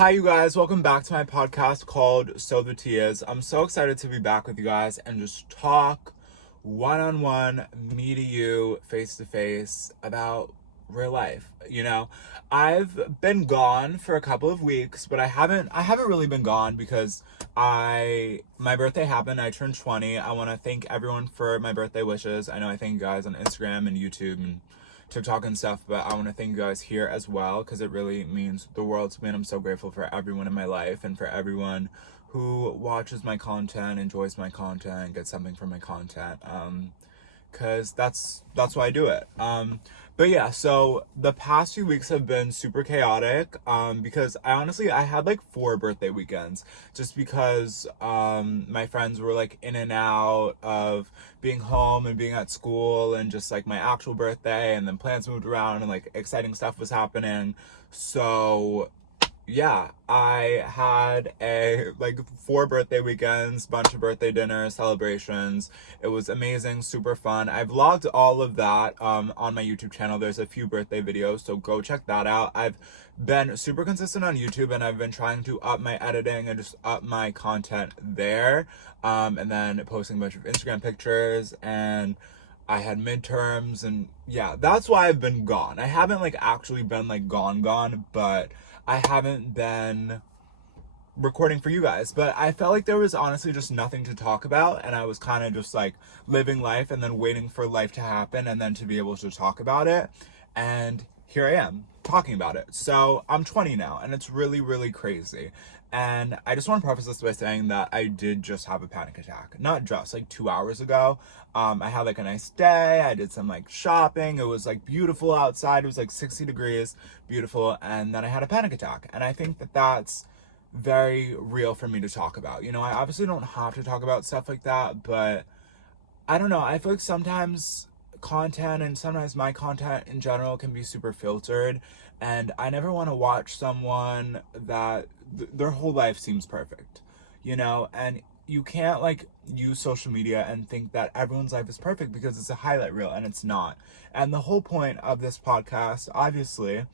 Hi, you guys. Welcome back to my podcast called So the Tea Is. I'm so excited to be back with you guys and just talk one-on-one, me to you, face to face about real life. I've been gone for a couple of weeks, but I haven't really been gone because my birthday happened. I turned 20. I want to thank everyone for my birthday wishes. I know I thank you guys on Instagram and YouTube and TikTok and stuff, but I want to thank you guys here as well because it really means the world to me, and I'm so grateful for everyone in my life and for everyone who watches my content, enjoys my content, gets something from my content, because that's why I do it. But yeah, so the past few weeks have been super chaotic, because I had like 4 birthday weekends just because my friends were like in and out of being home and being at school, and just like my actual birthday, and then plans moved around and like exciting stuff was happening. So yeah, I had 4 birthday weekends, bunch of birthday dinners, celebrations. It was amazing, super fun. I vlogged all of that on my YouTube channel. There's a few birthday videos, so go check that out. I've been super consistent on YouTube, and I've been trying to up my editing and just up my content there, and then posting a bunch of Instagram pictures, and I had midterms, and yeah, that's why I've been gone. I haven't like actually been like gone, but I haven't been recording for you guys. But I felt like there was honestly just nothing to talk about, and I was kind of just like living life and then waiting for life to happen and then to be able to talk about it. And here I am talking about it. So I'm 20 now, and it's really, really crazy. And I just want to preface this by saying that I did just have a panic attack. Not just, like 2 hours ago. I had like a nice day. I did some like shopping. It was like beautiful outside. It was like 60 degrees, beautiful. And then I had a panic attack. And I think that that's very real for me to talk about. I obviously don't have to talk about stuff like that, but I don't know. I feel like sometimes content, and sometimes my content in general, can be super filtered, and I never want to watch someone that their whole life seems perfect, and you can't like use social media and think that everyone's life is perfect because it's a highlight reel, and it's not. And the whole point of this podcast, obviously,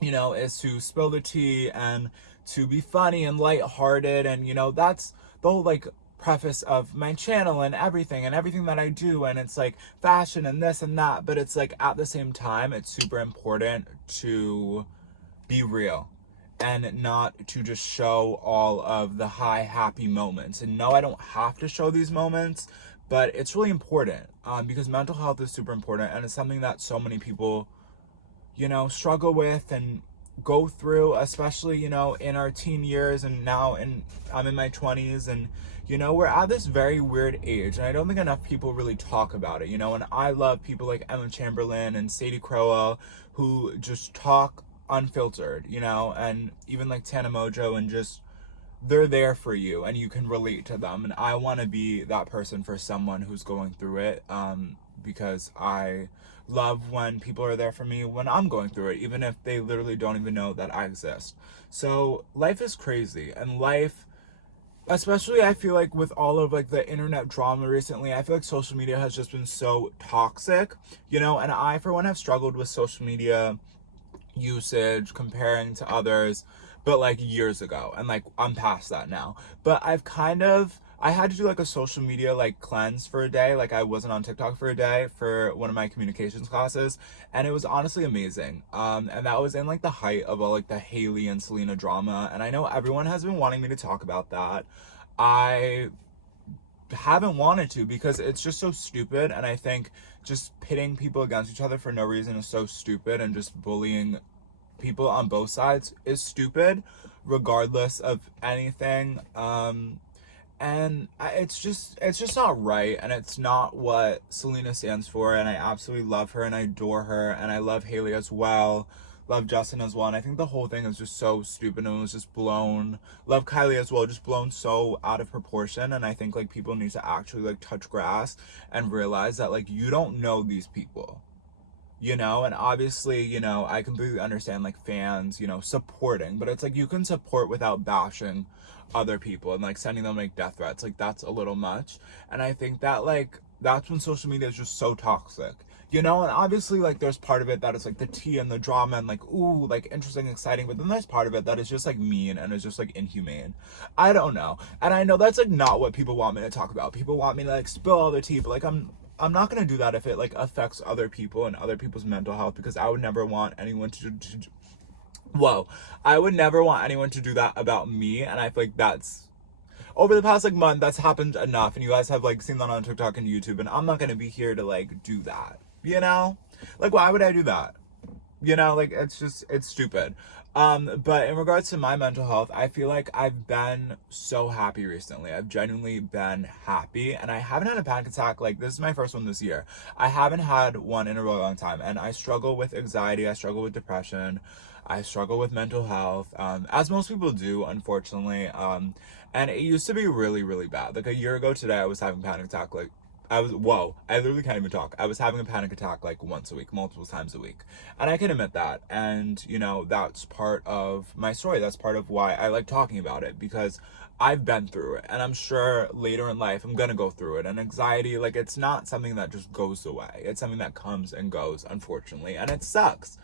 is to spill the tea and to be funny and lighthearted, and that's the whole like preface of my channel and everything that I do. And it's like fashion and this and that, but it's like at the same time it's super important to be real and not to just show all of the high happy moments. And no, I don't have to show these moments, but it's really important, because mental health is super important, and it's something that so many people struggle with and go through, especially in our teen years. And now I'm in my 20s, and we're at this very weird age, and I don't think enough people really talk about it. And I love people like Emma Chamberlain and Sadie Crowell, who just talk unfiltered, and even like Tana Mojo, and just they're there for you and you can relate to them. And I want to be that person for someone who's going through it, because I love when people are there for me when I'm going through it, even if they literally don't even know that I exist. So life is crazy, and life, especially I feel like with all of like the internet drama recently, I feel like social media has just been so toxic, and I for one have struggled with social media usage comparing to others, but like years ago, and like I'm past that now. But I had to do like a social media like cleanse for a day. Like I wasn't on TikTok for a day for one of my communications classes, and it was honestly amazing. And that was in like the height of all like the Hailey and Selena drama, and I know everyone has been wanting me to talk about that. I haven't wanted to because it's just so stupid, and I think just pitting people against each other for no reason is so stupid, and just bullying people on both sides is stupid regardless of anything. It's just not right, and it's not what Selena stands for, and I absolutely love her and I adore her, and I love Hailey as well, love Justin as well, and I think the whole thing is just so stupid, and it was just blown. Love Kylie as well, just blown so out of proportion. And I think like people need to actually like touch grass and realize that like you don't know these people, and obviously, I completely understand like fans, supporting, but it's like you can support without bashing other people and like sending them like death threats. Like that's a little much. And I think that like that's when social media is just so toxic, you know? And obviously, like, there's part of it that is like the tea and the drama and like, ooh, like interesting, exciting, but then there's part of it that is just like mean and is just like inhumane. I don't know. And I know that's like not what people want me to talk about. People want me to like spill all the tea, but like I'm not gonna do that if it like affects other people and other people's mental health, because I would never want anyone whoa, I would never want anyone to do that about me. And I feel like that's, over the past like month, that's happened enough, and you guys have like seen that on TikTok and YouTube, and I'm not gonna be here to like do that, you know? Like, why would I do that? You know, like, it's stupid. But in regards to my mental health, I feel like I've been so happy recently. I've genuinely been happy, and I haven't had a panic attack. Like, this is my first one this year. I haven't had one in a really long time, and I struggle with anxiety, I struggle with depression, I struggle with mental health, as most people do, unfortunately. And it used to be really, really bad. Like, a year ago today, I was having a panic attack, like, I literally can't even talk. I was having a panic attack like once a week, multiple times a week. And I can admit that. And, you know, that's part of my story. That's part of why I like talking about it, because I've been through it. And I'm sure later in life, I'm going to go through it. And anxiety, like, it's not something that just goes away. It's something that comes and goes, unfortunately. And it sucks.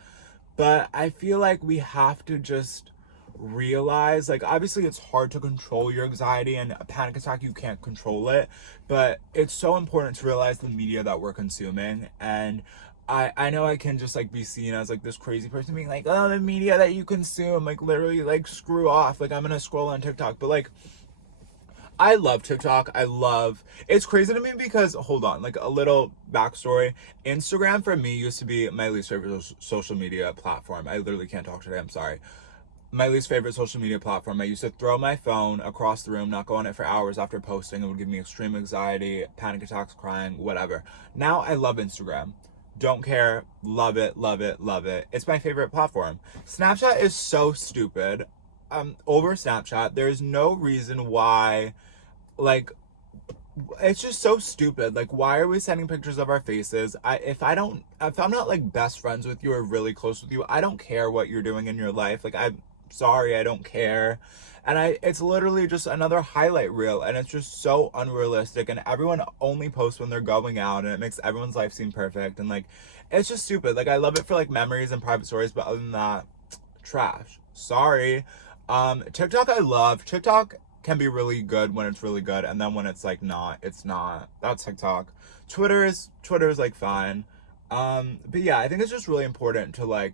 But I feel like we have to just realize, like, obviously it's hard to control your anxiety, and a panic attack, you can't control it, but it's so important to realize the media that we're consuming. And I know I can just like be seen as like this crazy person being like, oh, the media that you consume, like, literally, like, screw off, like, I'm gonna scroll on TikTok. But like, I love TikTok. It's crazy to me because, hold on, like, a little backstory. Instagram for me used to be my least favorite social media platform. I literally can't talk today, I'm sorry. My least favorite social media platform. I used to throw my phone across the room, not go on it for hours after posting. It would give me extreme anxiety, panic attacks, crying, whatever. Now I love Instagram. Don't care. Love it, love it, love it. It's my favorite platform. Snapchat is so stupid. Over Snapchat, there's no reason why, like, it's just so stupid. Like, why are we sending pictures of our faces? If I'm not like best friends with you or really close with you, I don't care what you're doing in your life. Like, I'm sorry, I don't care. And it's literally just another highlight reel, and it's just so unrealistic, and everyone only posts when they're going out, and it makes everyone's life seem perfect, and like, it's just stupid. Like, I love it for like memories and private stories, but other than that, trash. Sorry. TikTok, I love. TikTok can be really good when it's really good, and then when it's like not, it's not. That's TikTok. Twitter is like fine. But yeah, I think it's just really important to like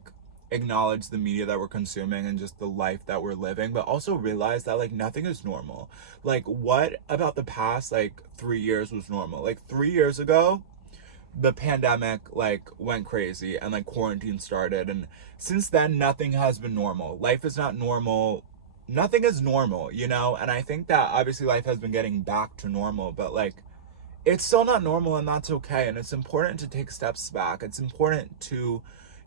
acknowledge the media that we're consuming and just the life that we're living, but also realize that like nothing is normal. Like, what about the past like 3 years was normal? Like, 3 years ago, the pandemic like went crazy and like quarantine started, and since then nothing has been normal. Life is not normal. Nothing is normal, you know? And I think that obviously life has been getting back to normal, but like, it's still not normal, and that's okay. And it's important to take steps back. It's important to,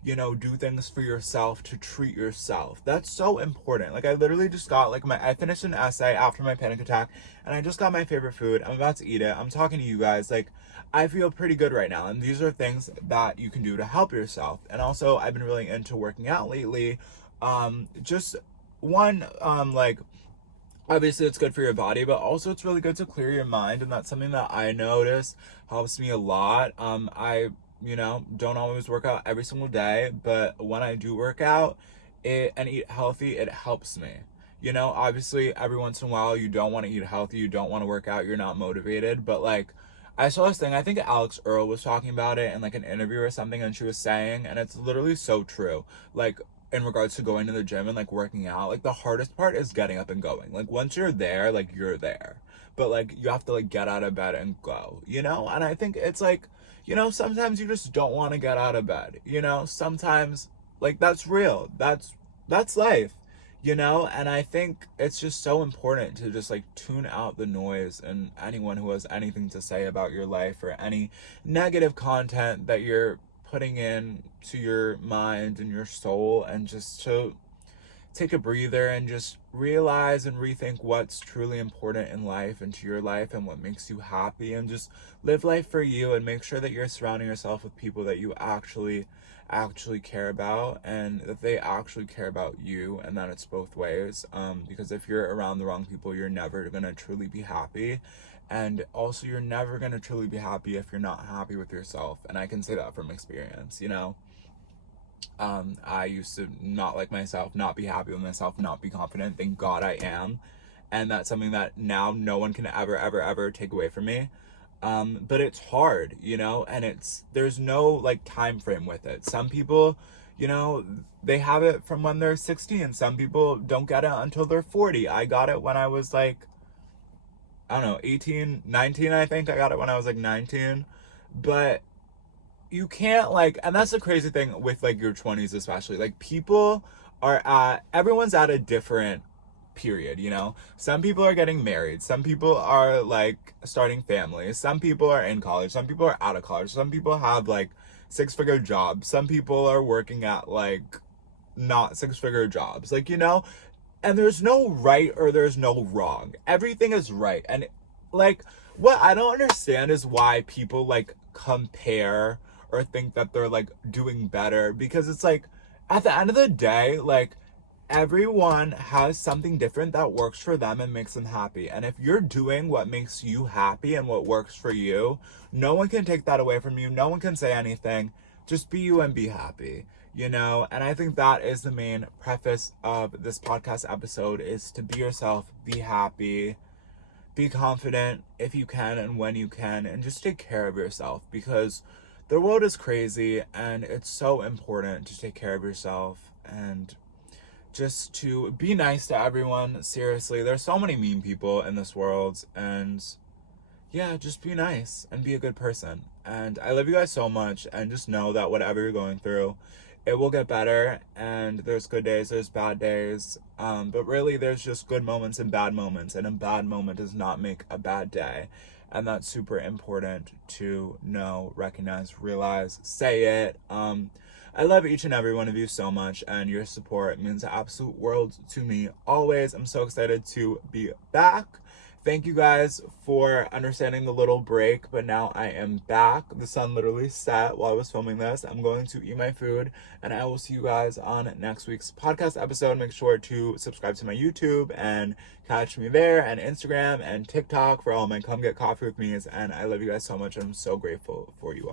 you know, do things for yourself, to treat yourself. That's so important. Like, I literally just got like I finished an essay after my panic attack, and I just got my favorite food. I'm about to eat it. I'm talking to you guys. Like, I feel pretty good right now. And these are things that you can do to help yourself. And also, I've been really into working out lately. Just one, like, obviously it's good for your body, but also it's really good to clear your mind, and that's something that I notice helps me a lot. I, you know, don't always work out every single day, but when I do work out and eat healthy, it helps me. You know, obviously every once in a while you don't want to eat healthy, you don't want to work out, you're not motivated, but like, I saw this thing, I think Alex Earl was talking about it in like an interview or something, and she was saying, and it's literally so true, like, in regards to going to the gym and like working out, like, the hardest part is getting up and going. Like, once you're there, like, you're there, but like, you have to like get out of bed and go, you know? And I think it's like, you know, sometimes you just don't want to get out of bed, you know? Sometimes, like, that's real. That's life, you know? And I think it's just so important to just like tune out the noise and anyone who has anything to say about your life, or any negative content that you're putting in to your mind and your soul, and just to take a breather and just realize and rethink what's truly important in life and to your life, and what makes you happy, and just live life for you, and make sure that you're surrounding yourself with people that you actually care about, and that they actually care about you, and that it's both ways. Because if you're around the wrong people, you're never gonna truly be happy. And also, you're never going to truly be happy if you're not happy with yourself. And I can say that from experience, you know? I used to not like myself, not be happy with myself, not be confident. Thank God I am. And that's something that now no one can ever, ever, ever take away from me. But it's hard, you know, and there's no like time frame with it. Some people, you know, they have it from when they're 16. Some people don't get it until they're 40. I got it when I was like, I don't know, 18, 19, I think. I got it when I was like 19. But you can't like, and that's the crazy thing with like your 20s especially, like everyone's at a different period, you know. Some people are getting married, some people are like starting families, some people are in college, some people are out of college, some people have like 6-figure jobs, some people are working at like not 6-figure jobs, like, you know. And there's no right or there's no wrong, everything is right. And like, what I don't understand is why people like compare or think that they're like doing better, because it's like, at the end of the day, like, everyone has something different that works for them and makes them happy. And if you're doing what makes you happy and what works for you, no one can take that away from you. No one can say anything. Just be you and be happy, you know? And I think that is the main preface of this podcast episode, is to be yourself, be happy, be confident if you can and when you can, and just take care of yourself, because the world is crazy and it's so important to take care of yourself and just to be nice to everyone. Seriously, there's so many mean people in this world, and yeah, just be nice and be a good person. And I love you guys so much, and just know that whatever you're going through, it will get better. And there's good days, there's bad days, but really there's just good moments and bad moments, and a bad moment does not make a bad day. And that's super important to know, recognize, realize, say it. I love each and every one of you so much, and your support means the absolute world to me always. I'm so excited to be back. Thank you guys for understanding the little break, but now I am back. The sun literally set while I was filming this. I'm going to eat my food, and I will see you guys on next week's podcast episode. Make sure to subscribe to my YouTube and catch me there, and Instagram and TikTok for all my come get coffee with me's. And I love you guys so much. I'm so grateful for you all.